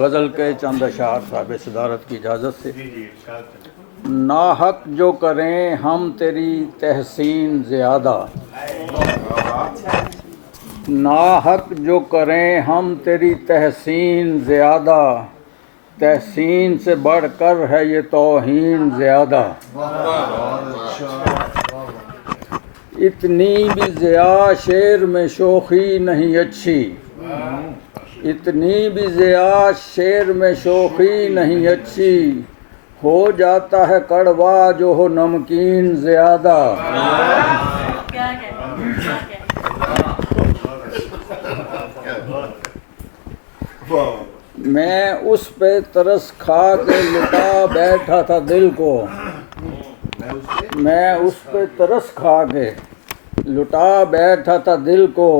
غزل کے چند اشعار صاحب صدارت کی اجازت سے۔ ناحق جو کریں ہم تیری تحسین زیادہ، ناحق جو کریں ہم تیری تحسین زیادہ، تحسین سے بڑھ کر ہے یہ توہین زیادہ۔ اتنی بھی ضیاء شعر میں شوخی نہیں اچھی، اتنی بھی ضیاء شعر میں شوخی نہیں اچھی، ہو جاتا ہے کڑوا جو ہو نمکین زیادہ۔ میں اس پہ ترس کھا کے لٹا بیٹھا تھا دل کو، میں اس پہ ترس کھا کے لٹا بیٹھا تھا دل کو،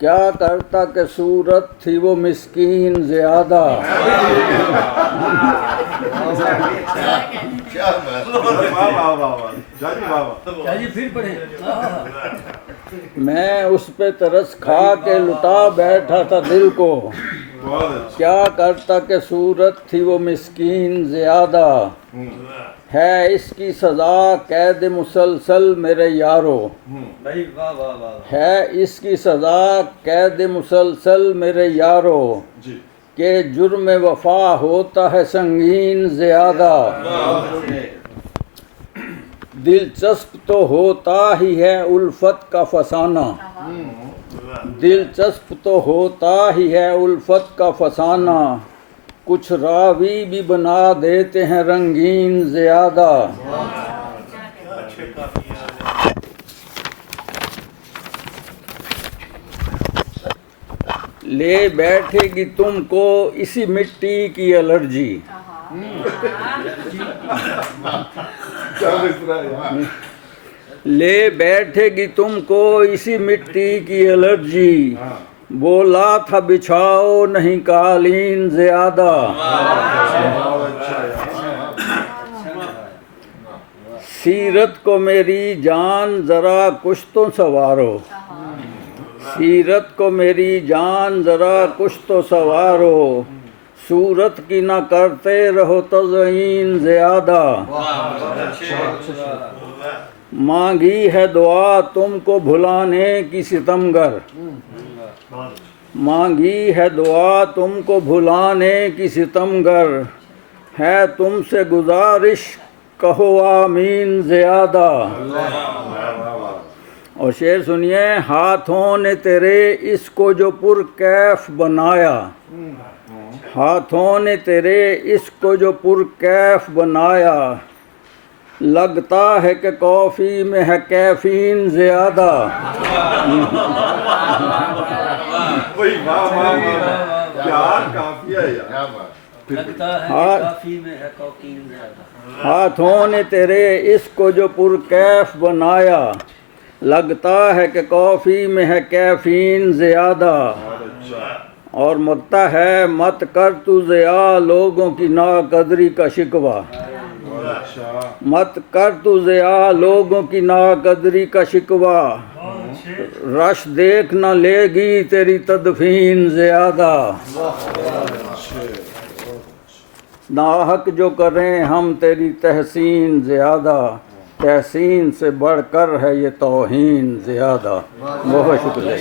کیا کرتا کہ صورت تھی وہ مسکین زیادہ۔ میں اس پہ ترس کھا کے لٹا بیٹھا تھا دل کو، کیا کرتا کہ صورت تھی وہ مسکین زیادہ۔ ہے اس کی سزا قید مسلسل میرے یارو، ہے اس کی سزا قید مسلسل میرے یارو، کہ جرم وفا ہوتا ہے سنگین زیادہ۔ دلچسپ تو ہوتا ہی ہے الفت کا فسانہ، دلچسپ تو ہوتا ہی ہے الفت کا فسانہ، کچھ راوی بھی بنا دیتے ہیں رنگین زیادہ۔ لے بیٹھے گی تم کو اسی مٹی کی الرجی، لے بیٹھے گی تم کو اسی مٹی کی الرجی، بولا تھا بچھاؤ نہیں قالین زیادہ۔ سیرت کو میری جان ذرا کچھ تو سنوارو، سیرت کو میری جان ذرا کچھ تو سنوارو، صورت کی نہ کرتے رہو تزئین زیادہ۔ مانگی ہے دعا تم کو بھلانے کی ستمگر، مانگی ہے دعا تم کو بھلانے کی ستمگر، ہے تم سے گزارش کہو آمین زیادہ۔ اور شعر سنیے۔ ہاتھوں نے تیرے اس کو جو پرکیف بنایا، ہاتھوں نے تیرے اس کو جو پرکیف بنایا، لگتا ہے کہ کافی میں ہے کیفین زیادہ۔ ہاتھوں نے تیرے اس کو جو پرکیف بنایا، لگتا ہے کہ کافی میں ہے کیفین زیادہ۔ اور مگتا ہے مت کر تو ضیاء لوگوں کی ناقدری کا شکوہ، مت کر تو ضیاء لوگوں کی ناقدری کا شکوہ، رش دیکھ نہ لے گی تیری تدفین زیادہ۔ ناحق جو کریں ہم تیری تحسین زیادہ، تحسین سے بڑھ کر ہے یہ توہین زیادہ۔ بہت شکریہ۔